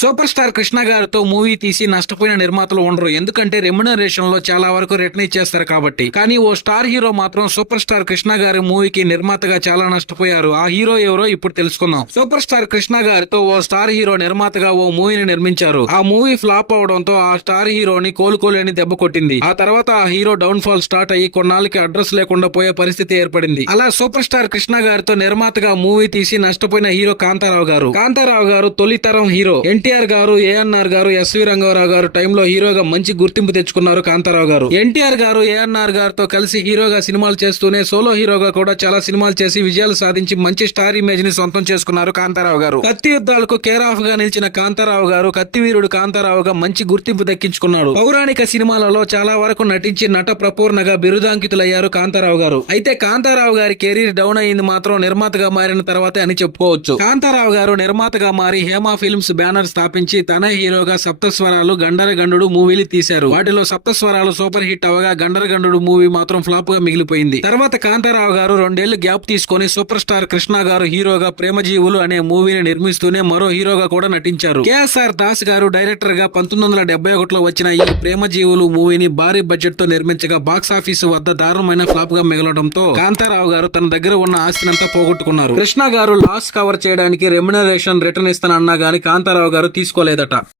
Super star Krishna గారితో movie తీసి నష్టపోయిన నిర్మాతలు ఉండరు. ఎందుకంటే రెమ్యునరేషన్ లో చాలా వరకు రిటర్న్ ఇచ్చేస్తారు కాబట్టి. కానీ ఓ స్టార్ హీరో మాత్రం సూపర్ స్టార్ కృష్ణ గారి మూవీకి నిర్మాతగా చాలా నష్టపోయారు. ఆ హీరో ఎవరో ఇప్పుడు తెలుసుకుందాం. సూపర్ స్టార్ కృష్ణ గారితో ఓ స్టార్ హీరో నిర్మాతగా ఓ మూవీని నిర్మించారు. ఆ మూవీ ఫ్లాప్ అవడంతో ఆ స్టార్ హీరోని కోలుకోలేని దెబ్బ కొట్టింది. ఆ తర్వాత ఆ హీరో డౌన్ ఫాల్ స్టార్ట్ అయ్యి కొన్నాళ్ళకి అడ్రస్ లేకుండా పోయే పరిస్థితి ఏర్పడింది. అలా సూపర్ స్టార్ కృష్ణ గారితో నిర్మాతగా మూవీ తీసి నష్టపోయిన హీరో కాంతారావు గారు. కాంతారావు గారు తొలితరం హీరో. ఎన్టీఆర్ గారు, ఏఎన్ఆర్ గారు, ఎస్వి రంగారావు గారు టైంలో హీరోగా మంచి గుర్తింపు తెచ్చుకున్నారు కాంతారావు గారు. ఎన్టీఆర్ గారు, ఏఎన్ఆర్ గారితో కలిసి హీరోగా సినిమాలు చేస్తూనే సోలో హీరోగా కూడా చాలా సినిమాలు చేసి విజయాలు సాధించి మంచి స్టార్ ఇమేజ్ ని సొంతం చేసుకున్నారు కాంతారావు గారు. కత్తి యుద్ధాలకు కేర్ ఆఫ్ గా నిలిచిన కాంతారావు గారు కత్తివీరుడు కాంతారావుగా మంచి గుర్తింపు దక్కించుకున్నాడు. పౌరాణిక సినిమాలలో చాలా వరకు నటించి నట ప్రపూర్ణగా బిరుదాంకితులయ్యారు కాంతారావు గారు. అయితే కాంతారావు గారి కెరీర్ డౌన్ అయింది మాత్రం నిర్మాతగా మారిన తర్వాతే అని చెప్పుకోవచ్చు. కాంతారావు గారు నిర్మాతగా మారి హేమా ఫిల్మ్స్ బ్యానర్ స్థాపించి తన హీరోగా సప్తస్వరాలు, గండరగండు మూవీలు తీశారు. వాటిలో సప్తస్వరాలు సూపర్ హిట్ అవగా గండరగండు మూవీ మాత్రం ఫ్లాప్ గా మిగిలిపోయింది. తర్వాత కాంతారావు గారు 2 ఏళ్లు గ్యాప్ తీసుకుని సూపర్ స్టార్ కృష్ణ గారు హీరోగా ప్రేమజీవులు అనే మూవీని నిర్మిస్తూనే మరో హీరోగా కూడా నటించారు. కేఎస్ఆర్ దాస్ గారు డైరెక్టర్ గా 1971లో వచ్చిన ఈ ప్రేమజీవులు మూవీని భారీ బడ్జెట్ తో నిర్మించగా బాక్స్ ఆఫీస్ వద్ద దారుణమైన ఫ్లాప్ గా మిగలడంతో కాంతారావు గారు తన దగ్గర ఉన్న ఆస్తినంతా పోగొట్టుకున్నారు. కృష్ణ గారు లాస్ కవర్ చేయడానికి రెమ్యునరేషన్ రిటర్న్ ఇస్తానన్నా గానీ కాంతారావు గారు తీసుకోలేదట.